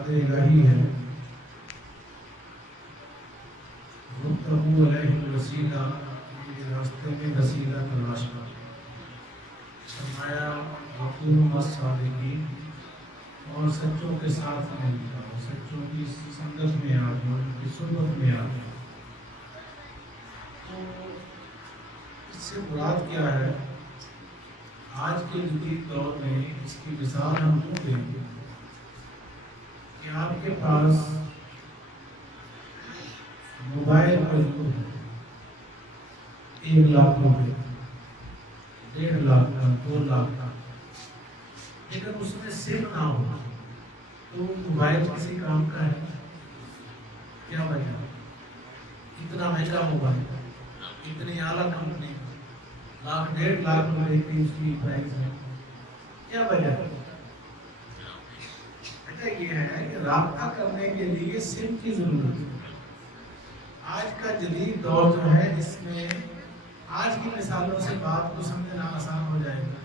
مراد الہی ہے وابتغوا الیہ الوسیلہ، یہ راستے میں وسیلہ تلاش کرو۔ فرمایا وکونوا مع الصادقین، اور سچوں کے ساتھ مل جاؤ، سچوں کی سنگت میں آ جاؤ، ان کی صحبت میں آ جاؤ۔ تو اس سے مراد کیا ہے؟ آج کے جدید دور میں اس کی مثال ہم کیوں دیں گے کہ آپ کے پاس موبائل موجود ہے، 1 لاکھ روپے، 1.5 لاکھ کا، 2 لاکھ کا، لیکن اس میں سم نہ ہو تو موبائل کسی کام کا ہے؟ کیا وجہ؟ اتنا مہنگا موبائل، اتنی اعلیٰ کمپنی، 1.5 لاکھ روپے کی اس کی پرائز ہے، کیا وجہ؟ وجہ یہ ہے کہ رابطہ کرنے کے لیے سم کی ضرورت ہے۔ آج کا جدید دور جو ہے، اس میں آج کی مثالوں سے بات کو سمجھنا آسان ہو جائے گا۔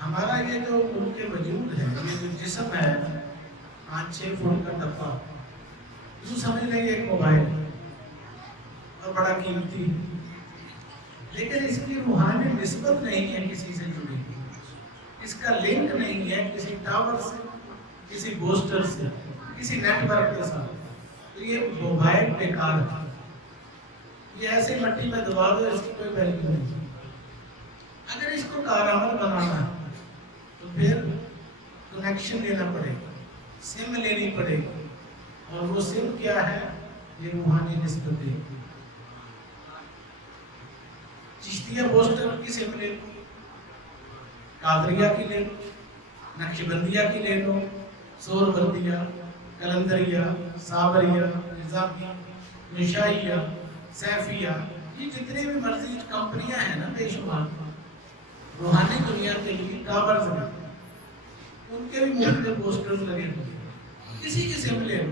ہمارا یہ جو ملک وجود ہے، یہ جو جسم ہے 5-6 فٹ کا ڈبہ، یوں سمجھ لیں گے ایک موبائل اور بڑا قیمتی، لیکن اس کی روحانی نسبت نہیں ہے کسی سے جڑی، اس کا لنک نہیں ہے کسی ٹاور سے، کسی بوسٹر سے، کسی نیٹ ورک کے ساتھ، تو یہ موبائل بیکار ہے۔ یہ ایسے مٹی میں دبا دو، اس کی کوئی ویلیو نہیں۔ اگر اس کو کارآمد بنانا ہے تو پھر کنیکشن لینا پڑے گا، سم لینی پڑے گی، اور وہ سم کیا ہے؟ یہ روحانی نسبتیں۔ چشتیہ بوسٹر کی سم لے لو، قادریہ کی لے لو، نقشبندیہ کی لے لو، سور بندیہ، کلندریہ، صابریہ، نظامیہ، نشائیہ، سیفیہ، یہ جتنی بھی مرضی کمپنیاں ہیں نا بے شمار، روحانی دنیا کے لیے ٹاورز ہیں، ان کے بھی مختلف پوسٹرز لگے ہوئے، کسی کی سم لے لو،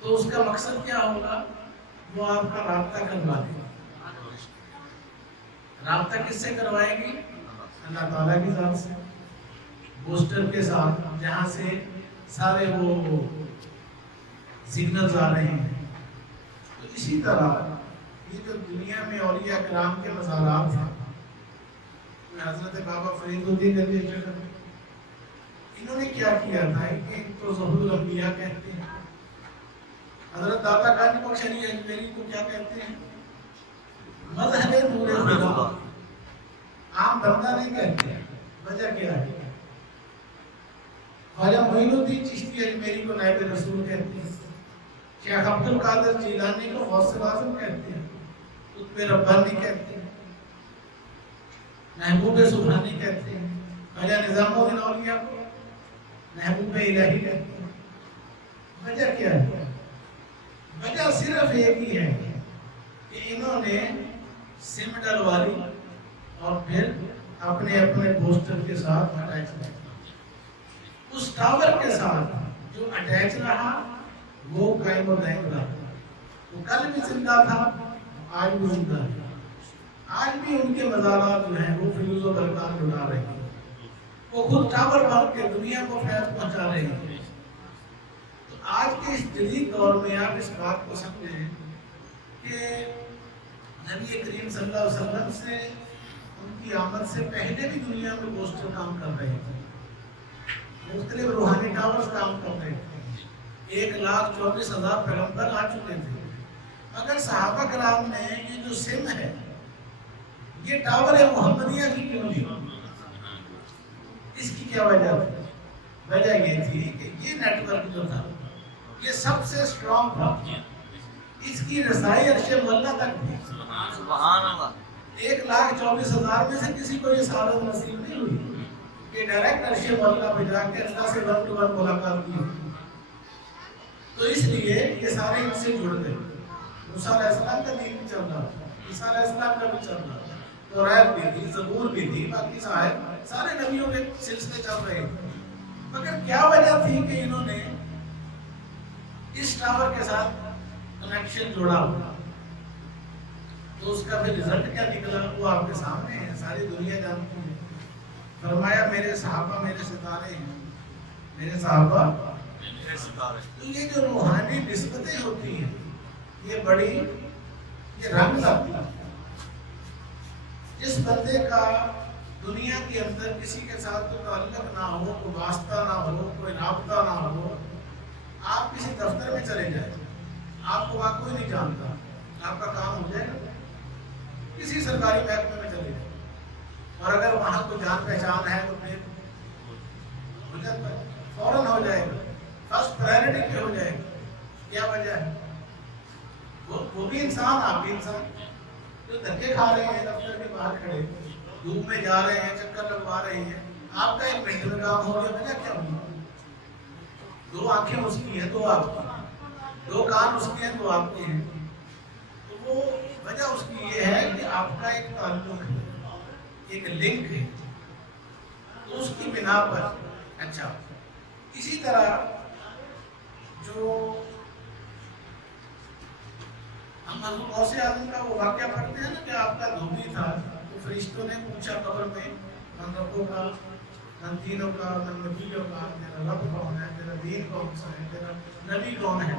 تو اس کا مقصد کیا ہوگا؟ وہ آپ کا رابطہ کروا دے گا۔ رابطہ کس سے کروائے گی؟ اللہ تعالیٰ کی ذات سے، بوسٹر کے ساتھ، جہاں سے سارے وہ سگنلز آ رہے ہیں۔ تو اسی طرح یہ جو دنیا میں اولیاء کرام کے مزارات ہیں، حضرت بابا فرید الدین علی جگہ، انہوں نے کیا کیا تھا کہ ان کو ظہور الانبیاء کہتے ہیں۔ حضرت داتا گنج بخش علی اجمیری کو کیا کہتے ہیں؟ مظہر نور خدا، عام بندہ نہیں کہتے ہیں۔ وجہ کیا ہے؟ خواجہ معین الدین چشتی اجمیری کو نائب رسول کہتے ہیں، شیخ عبد القادر جیلانی کو غوث اعظم کہتے ہیں، قطب ربانی کہتے ہیں، محبوب سبحانی کہتے ہیں، خواجہ نظام الدین اولیاء کو محبوب الہی کہتے ہیں۔ وجہ کیا ہے؟ وجہ صرف ایک ہی ہے کہ انہوں نے سم ڈلوا لی اور پھر اپنے اپنے پوسٹر کے ساتھ اٹیچ کیا۔ اس ٹاور کے ساتھ جو اٹیچ رہا وہ قائم و دائم رہا، وہ کل بھی زندہ تھا، آج بھی زندہ ہے۔ آج بھی ان کے مزارات جو ہیں وہ فیوز و برکات اٹھا رہے ہیں، وہ خود ٹاور بن کے دنیا کو فیض پہنچا رہے ہیں۔ تو آج کے اس جدید دور میں آپ اس بات کو سمجھیں کہ نبی کریم صلی اللہ علیہ وسلم سے ان کی آمد سے پہلے بھی دنیا میں پوسٹر کام کر رہے تھے، مختلف روحانی ٹاورز کام کر رہے تھے، 1,24,000 پیغمبر آ چکے تھے، مگر صحابہ کرام نے یہ جو سم ہے، یہ ٹاور محمدیہ کی کیوں نہیں؟ اس کی کیا وجہ تھی؟ وجہ یہ تھی کہ یہ نیٹ ورک جو تھا یہ سب سے اسٹرانگ تھا، اس کی رسائی عرش مولا تک تھی۔ سبحان اللہ۔ 1,24,000 میں سے کسی کو یہ سعادت نصیب نہیں ہوئی کہ ڈائریکٹ عرش مولا پہ جا کے اللہ سے 1 to 1 ملاقات کی۔ تو اس لیے یہ سارے ان سے جڑ گئے۔ موسیٰ علیہ السلام کا دین بھی چل رہا تھا، عیسیٰ علیہ السلام کا بھی چل رہا تھا، توریت بھی تھی، زبور بھی تھی، باقی سارے نبیوں کے سلسلے چل رہے تھے، مگر کیا وجہ تھی کہ انہوں نے اس ٹاور کے ساتھ کنیکشن جوڑا ہوا؟ تو اس کا پھر رزلٹ کیا نکلا وہ آپ کے سامنے ہے، ساری دنیا جانتی ہے۔ فرمایا میرے صحابہ میرے ستارے ہیں، میرے صحابہ. تو یہ جو روحانی نسبتیں ہوتی ہیں یہ بڑی یہ رنگ لاتی ہے. جس بندے کا دنیا کے اندر کسی کے ساتھ کوئی تعلق نہ ہو، کوئی واسطہ نہ ہو، کوئی رابطہ نہ ہو، آپ کسی دفتر میں چلے جائیں، آپ کو وہاں کوئی نہیں جانتا، آپ کا کام ہو جائے گا. کسی سرکاری محکمے میں چلے جائیں اور اگر وہاں کوئی جان پہچان ہے تو پھر فوراً ہو جائے گا، فرسٹ پرائرٹی پہ ہو جائے گا. کیا وجہ ہے؟ وہ بھی انسان، آپ بھی انسان. جو دھکے کھا رہے ہیں دفتر کے باہر کھڑے، دھوپ میں جا رہے ہیں، چکر لگوا رہے ہیں، آپ کا ایک منٹ میں کام ہو گیا، وجہ کیا ہوگی؟ دو آنکھیں اس کی ہیں، دو آپ کی، دو کان اس کے ہیں، دو آپ کے ہیں. تو وہ وجہ اس کی یہ ہے کہ آپ کا ایک تعلق ہے، ایک لنک ہے، تو اس کی بنا پر. اچھا، اسی طرح جو ہم حضور غوث اعظم کا وہ واقعہ پڑھتے ہیں نا کہ آپ کا دھوبی تھا، تو فرشتوں نے پوچھا قبر میں، من ربوں کا، من دینوں کا، من نبیوں کا، تیرا رب کون ہے، تیرا دین کون سا ہے، تیرا نبی کون ہے.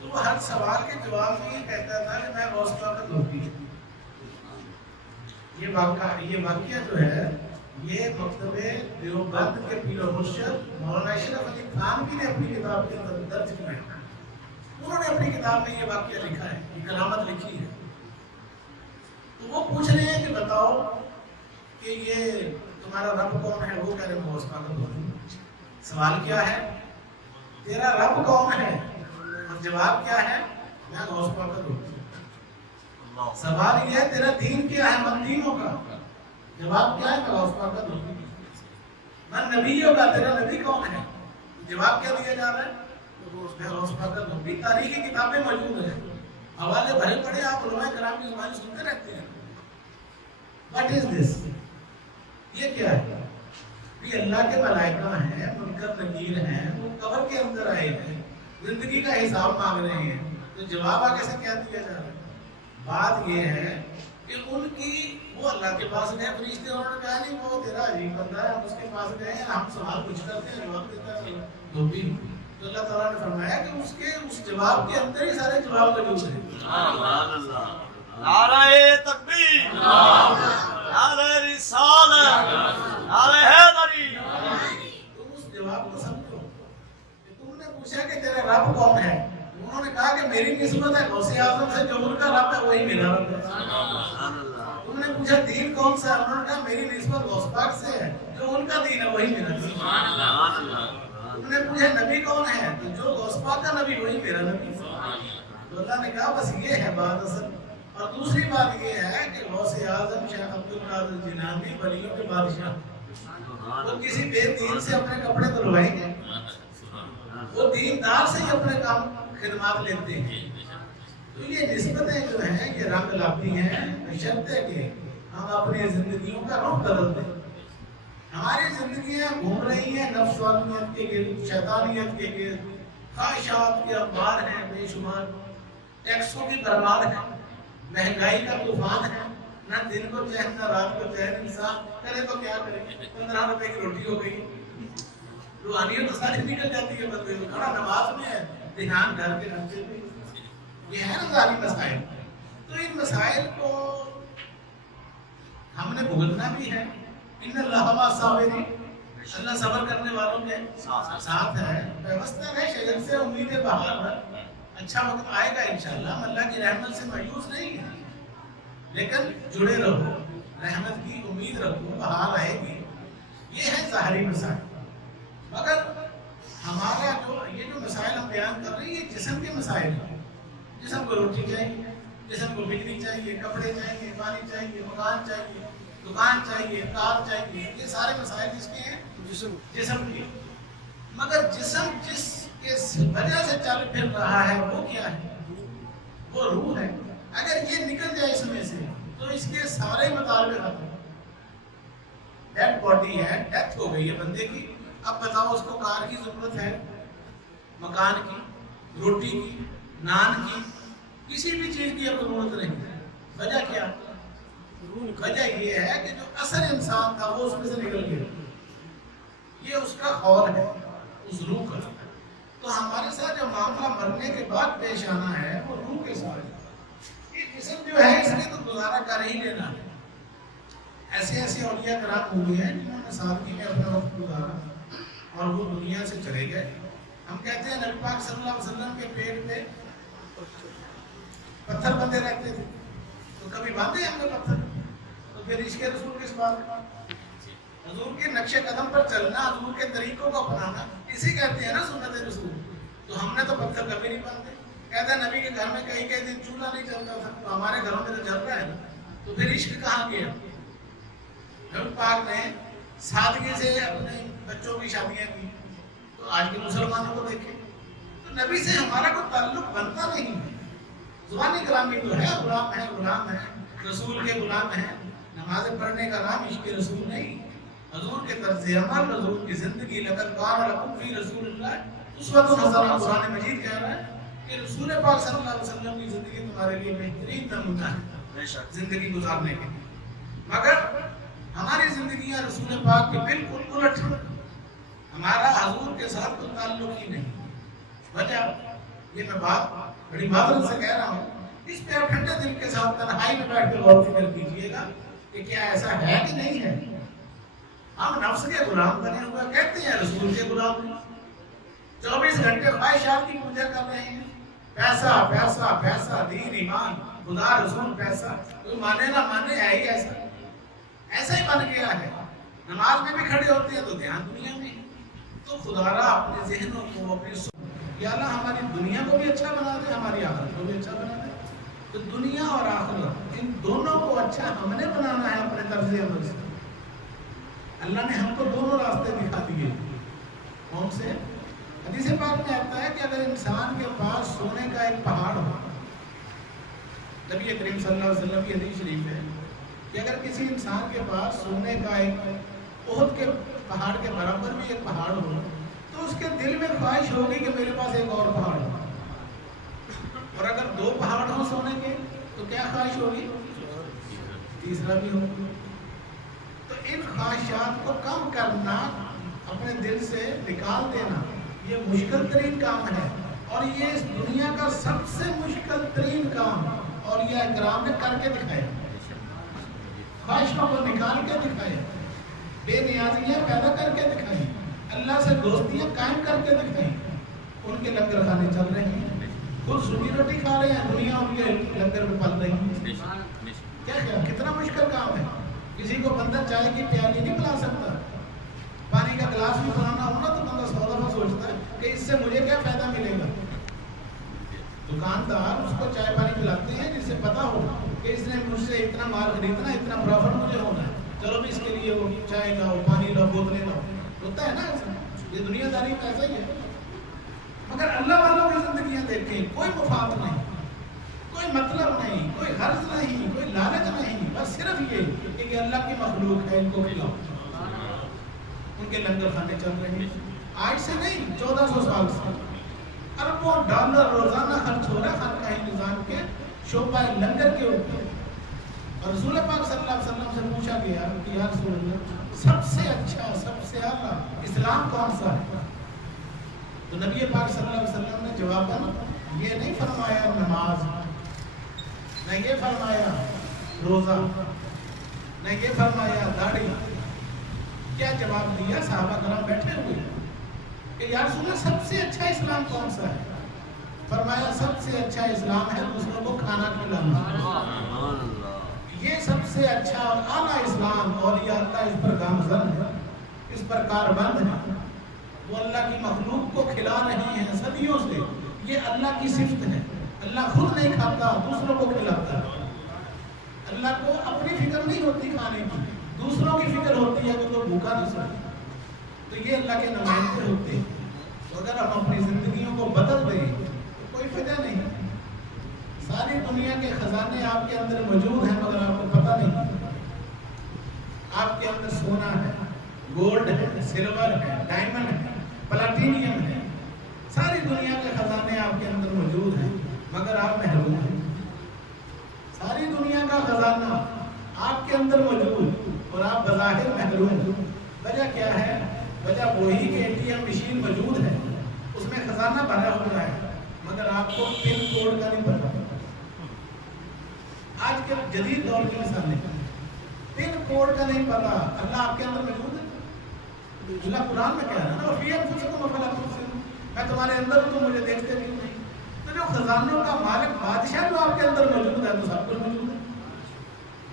تو وہ ہر سوال کے جواب میں یہ کہتا تھا کہ میں غوث پاک کا دھوبی ہوں. یہ واقعہ جو ہے یہ مکتب دیوبند کے پیر و مرشد مولانا اشرف علی تھانوی نے اپنی کتاب کے اندر درج کیا ہے. انہوں نے اپنی کتاب میں یہ واقعہ لکھا ہے، یہ کرامت لکھی ہے. تو وہ پوچھ رہے ہیں کہ بتاؤ کہ یہ تمہارا رب کون ہے؟ وہ کہہ رہے ہیں غوث پاک کا دھوبی. سوال کیا ہے؟ تیرا رب کون ہے؟ اور جواب کیا ہے؟ میں غوث پاک کا دھوبی. سوال یہ ہے تیرا دین کیا ہے؟ من دینوں کا. جواب کیا ہے؟ میں غوث پاک کا دھوبی. من نبیوں کا. تیرا نبی کون ہے؟ جواب کیا دیا جا رہا ہے؟ میں غوث پاک کا دھوبی. تاریخی کتابیں موجود ہیں، حوالے بھرے پڑے، آپ علماء کرام کی زبان سنتے رہتے ہیں. What is this؟ یہ کیا ہے؟ یہ اللہ کے ملائکہ ہیں، منکر نکیر ہیں، وہ قبر کے اندر آئے ہیں، زندگی کا حساب مانگ رہے ہیں، تو جواب آگے سے کیا دیا جا رہا ہے؟ بات یہ ہے کہ ان کی وہ اللہ کے پاس گئے فرشتے، انہوں نے کہا نہیں وہ تیرا عجیب بندہ ہے، ہم اس کے پاس گئے ہیں، ہم سوال پوچھ کرتے ہیں، جواب دیتا ہے دھوبی. تو اللہ تعالیٰ نے فرمایا کہ اس جواب کے اندر ہی سارے جواب موجود ہیں. نعرہ تکبیر، نعرہ رسالت، نعرہ حیدری. تم اس جواب کو سمجھو کہ تم نے پوچھا کہ تیرا رب کون ہے، انہوں نے کہا کہ میری نسبت ہے غوث اعظم سے، جو ان کا رب ہے وہی میرا رب ہے. تم نے پوچھا دین کون سا ہے، انہوں نے کہا میری نسبت غوث پاک سے ہے، جو ان کا دین ہے وہی میرا دین ہے. تم نے پوچھا نبی کون ہے، تو جو غوث پاک کا نبی وہی میرا نبی ہے. تو اللہ نے کہا بس یہ ہے بات اصل. اور دوسری بات یہ ہے کہ غوث اعظم شیخ عبد القادر جیلانی ولیوں کے بادشاہ، وہ کسی بے دین سے اپنے کپڑے دھلوائیں گے؟ وہ دیندار سے ہی اپنے کام خدمات لیتے ہیں. تو یہ نسبتیں جو ہیں یہ رنگ لاتی ہیں، بشرطے کہ ہم اپنی زندگیوں کا رخ بدل دیں. ہماری زندگیاں گھوم رہی ہیں نفسانیت کے گرد، شیطانیت کے گرد، خواہشات کے انبار ہیں بے شمار، ٹیکسوں کی بھرمار ہے، مہنگائی کا طوفان ہے، نہ دن کو چین نہ رات کو چین. انسان کرے تو کیا کرے؟ 15 روپے کی روٹی ہو گئی، روحانیت تو ساری نکل جاتی ہے بندے کو. کھڑا نماز میں ہے، دھیان گھر کے خرچے میں. یہ ہے نا ذاتی مسائل. تو ان مسائل کو ہم نے بھگتنا بھی ہے. ان اللہ مع الصابرین، اللہ صبر کرنے والوں کے ساتھ ہے. پیوستہ ہے شجر سے امید بہار ہے. اچھا وقت آئے گا انشاءاللہ. ہم اللہ کی رحمت سے مایوس نہیں ہیں، لیکن جڑے رہو، رحمت کی امید رکھو، بہار آئے گی. یہ ہے ظاہری مسائل. مگر ہمارا یہ جو مسائل ہم بیان کر رہے ہیں یہ جسم کے مسائل ہیں. جسم کو روٹی چاہیے، جسم کو بجلی چاہیے، کپڑے چاہیے، پانی چاہیے، مکان چاہیے، دکان چاہیے، کار چاہیے. یہ سارے مسائل کس کے ہیں؟ جسم کے. مگر جسم جس کے وجہ سے چل پھر رہا ہے وہ کیا ہے؟ وہ روح ہے. اگر یہ نکل جائے اس میں سے تو اس کے سارے مطالبے ختم. ڈیڈ باڈی ہے، ڈیتھ ہو گئی ہے بندے کی. اب بتاؤ اس کو کار کی ضرورت ہے، مکان کی، روٹی کی، نان کی، کسی بھی چیز کی اب ضرورت نہیں. وجہ کیا؟ وجہ یہ ہے کہ جو اصل انسان تھا وہ اس میں سے نکل گیا. یہ اس کا خول ہے، اس روح کا. تو ہمارے ساتھ جو معاملہ مرنے کے بعد پیش آنا ہے وہ روح کے ساتھ. یہ جسم جو ہے اس نے تو گزارا کر ہی لینا ہے. ایسے ایسے اولیاء کرام ہوئے ہیں جنہوں نے سادگی میں اپنا وقت گزارا اور وہ دنیا سے چلے گئے. ہم کہتے ہیں نبی پاک صلی اللہ علیہ وسلم کے پیٹ پہ پتھر بندے رہتے تھے. تو کبھی باندھے ہم نے پتھر؟ تو پھر عشق رسول کس بات کا؟ حضور کے نقش قدم پر چلنا، حضور کے طریقوں کو اپنانا، اسی کہتے ہیں نا سنت رسول. تو ہم نے تو پتھر کبھی نہیں باندھے. کہتے ہیں نبی کے گھر میں کئی دن چولہا نہیں چلتا تھا، تو ہمارے گھروں میں تو چل رہا ہے نا. تو پھر عشق کہاں گیا؟ نبی پاک نے سادگی سے اپنے بچوں کی شادیاں کی. تو آج کے مسلمانوں کو دیکھیں تو نبی سے ہمارا کوئی تعلق بنتا نہیں ہے. زبانی کلامی تو ہے، غلام ہے، رسول کے غلام ہیں. نماز پڑھنے کا نام عشق رسول نہیں. حضور کے طرز عمل، حضور کی زندگی، لقد کان لکم فی رسول اللہ اسوۃ حسنہ. قرآن مجید کہہ رہا ہے کہ رسول پاک صلی اللہ علیہ وسلم کی زندگی تمہارے لیے بہترین نمونہ ہے زندگی گزارنے کے. مگر ہماری زندگیاں رسول پاک کے بالکل الٹ ہیں. ہمارا حضور کے ساتھ کوئی تعلق ہی نہیں. وجہ یہ میں بات بڑی معذرت سے کہہ رہا ہوں، اس پہ آپ ٹھنڈے دل کے ساتھ تنہائی میں بیٹھ کر غور و فکر کیجیے گا کہ کیا ایسا ہے کہ نہیں ہے. ہم نفس کے غلام بنے ہوئے کہتے ہیں رسول کے غلام. 24 گھنٹے خواہشات کی پوجا کر رہے ہیں. پیسہ پیسہ پیسہ، دین ایمان خدا رسول پیسہ. کوئی مانے نہ مانے ہے ہی ایسا، ایسا ہی بن گیا ہے. نماز میں بھی کھڑے ہوتے ہیں تو دھیان دنیا میں. تو خدا را اپنے ذہنوں کو، اپنی یا اللہ ہماری دنیا کو بھی اچھا بنا دے، ہماری آخرت کو بھی اچھا بنا دے. تو دنیا اور آخرت ان دونوں کو اچھا ہم نے بنانا ہے اپنے طرز عمل سے. اللہ نے ہم کو دونوں راستے دکھا دیے. کون سے؟ حدیث پاک میں آتا ہے کہ اگر انسان کے پاس سونے کا ایک پہاڑ ہو، نبی کریم صلی اللہ علیہ وسلم کی حدیث شریف ہے کہ اگر کسی انسان کے پاس سونے کا ایک احد کے پہاڑ کے برابر بھی ایک پہاڑ ہو تو اس کے دل میں خواہش ہوگی کہ میرے پاس ایک اور پہاڑ ہو. اور اگر 2 پہاڑ ہوں سونے کے تو کیا خواہش ہوگی؟ تیسرا بھی ہو. تو ان خواہشات کو کم کرنا، اپنے دل سے نکال دینا، یہ مشکل ترین کام ہے. اور یہ اس دنیا کا سب سے مشکل ترین کام اور یہ اکرام نے کر کے دکھایا. خواہشوں کو نکال کے دکھائے، بے نیازیاں پیدا کر کے دکھائی، اللہ سے دوستیاں قائم کر کے دکھائی. ان کے لنگر کھانے چل رہے ہیں، خود سنی روٹی کھا رہے ہیں، دنیا ان کے لنگر میں پل رہی ہے. کیا کتنا مشکل کام ہے. کسی کو بندہ چائے کی پیالی نہیں پلا سکتا. پانی کا گلاس بھی پلانا ہو نا تو بندہ 100 دفعہ سوچتا ہے کہ اس سے مجھے کیا فائدہ ملے گا. دکاندار اس کو چائے پانی پلاتے ہیں جس سے پتا ہو کہ اس نے مجھ سے اتنا مال خریدنا، اتنا پروفٹ مجھے ہونا ہے، چلو بھی اس کے لیے وہ چائے لاؤ، پانی لاؤ، بوتلیں لاؤ. ہوتا ہے نا ایسا. یہ دنیا داری میں ایسا ہی ہے. مگر اللہ والوں کی زندگیاں دیکھیں، کوئی مفاد نہیں، کوئی مطلب نہیں، کوئی غرض نہیں، کوئی لالچ نہیں. بس صرف یہ کہ اللہ کی مخلوق ہے، ان کو کھلاؤ. ان کے لنگر کھانے چل رہے ہیں. آج سے نہیں، 1400 سال سے اربوں ڈالر روزانہ خرچ ہو رہا ہے خانقاہ نظام کے شعبہ لنگر کے اوپر. اور رسول پاک صلی اللہ علیہ وسلم سے پوچھا گیا کہ یا رسول اللہ سب سے اچھا، سب سے اعلیٰ اسلام کون سا ہے؟ تو نبی پاک صلی اللہ علیہ وسلم نے جواباً یہ نہیں فرمایا نماز، نہ یہ فرمایا روزہ، نہ یہ فرمایا داڑھی. کیا جواب دیا؟ صحابہ کرام بیٹھے ہوئے کہ یا رسول اللہ سب سے اچھا اسلام کون سا ہے؟ فرمایا سب سے اچھا اسلام ہے دوسروں کو کھانا کھلانا. یہ سب سے اچھا اور اعلیٰ اسلام. اور یہ اللہ اس پر گامزن ہے، اس پر کاربند ہے. وہ اللہ کی مخلوق کو کھلا رہے ہیں صدیوں سے. یہ اللہ کی صفت ہے. اللہ خود نہیں کھاتا، دوسروں کو کھلاتا ہے. اللہ کو اپنی فکر نہیں ہوتی کھانے کی، دوسروں کی فکر ہوتی ہے کہ وہ بھوکا نہ سوئے. تو یہ اللہ کے نمائندے ہوتے ہیں. اگر ہم اپنی زندگیوں کو بدل دیں تو کوئی وجہ نہیں. ساری دنیا کے خزانے آپ کے اندر موجود ہیں مگر آپ کو پتہ نہیں. آپ کے اندر سونا ہے، گولڈ ہے، سلور ہے، ڈائمنڈ ہے، پلاٹینیم ہے. ساری دنیا کے خزانے آپ کے اندر موجود ہیں مگر آپ محروم ہیں. ساری دنیا کا خزانہ آپ کے اندر موجود اور آپ بظاہر محروم. وجہ کیا ہے؟ وجہ وہی کہ ATM مشین موجود ہے آپ کو پن کوڈ کا نہیں پتا. آج کے جدید دور کی مثال ہے, پن کوڈ کا نہیں پتا. اللہ آپ کے اندر موجود ہے. اللہ قرآن میں کہہ رہا ہے نا وفی انفسکم افلا تبصرون, میں تمہارے اندر ہوں تو مجھے دیکھتے بھی نہیں. تو جو خزانوں کا مالک بادشاہ جو آپ کے اندر موجود ہے تو سب کچھ موجود ہے,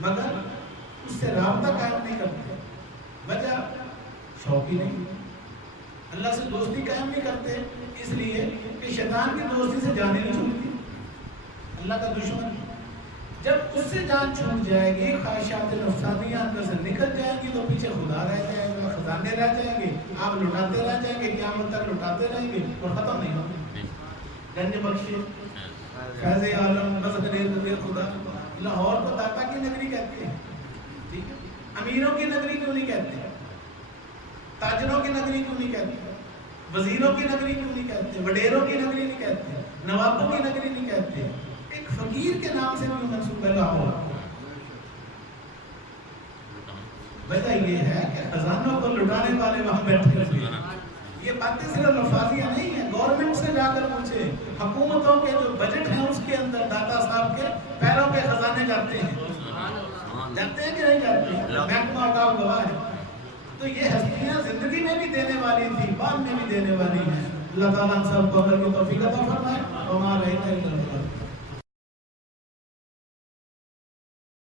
مگر اس سے رابطہ قائم نہیں کرتے. وجہ شوقی نہیں, اللہ سے دوستی قائم نہیں کرتے اس لیے کہ شیطان کی دوستی سے جان ہی نہیں چھوٹتی. اللہ کا دشمن جب اس سے جان چھوٹ جائے گی, خواہشات نفسانیہ اندر سے نکل جائیں گی, تو پیچھے خدا رہ جائے گا, خزانے رہ جائیں گے, آپ لٹاتے رہ جائیں گے, قیامت تک لٹاتے رہیں گے اور ختم نہیں ہوگے. گنج بخشی فیض عالم مظہر خدا. لاہور کو داتا کی نگری کہتے ہیں, ٹھیک ہے, امیروں کی نگری کیوں نہیں کہتے, تاجروں کی نگری کیوں نہیں کہتے, وزیروں کی نگری کیوں نہیں کہتے, وڈیروں کی نگری نہیں کہتے, نوابوں کی نگری نہیں کہتے, ایک فقیر کے نام سے بھی منسوب ہے لاہور. وجہ یہ ہے کہ خزانوں کو لٹانے والے وہاں بیٹھے ہوئے ہیں. یہ باتیں صرف لفاظیہ نہیں ہیں, گورنمنٹ سے جا کر پوچھے, حکومتوں کے جو بجٹ ہیں اس کے اندر داتا صاحب کے پیروں کے خزانے جاتے ہیں, جانتے ہیں کہ نہیں جاتے ہیں, محکمہ کا گواہ ہے. تو یہ ہستیاں زندگی میں بھی دینے والی تھی, بعد میں بھی دینے والی ہیں. اللہ تعالیٰ ہم سب کو عمل کی توفیق عطا فرمائے. وما علینا الا البلاغ.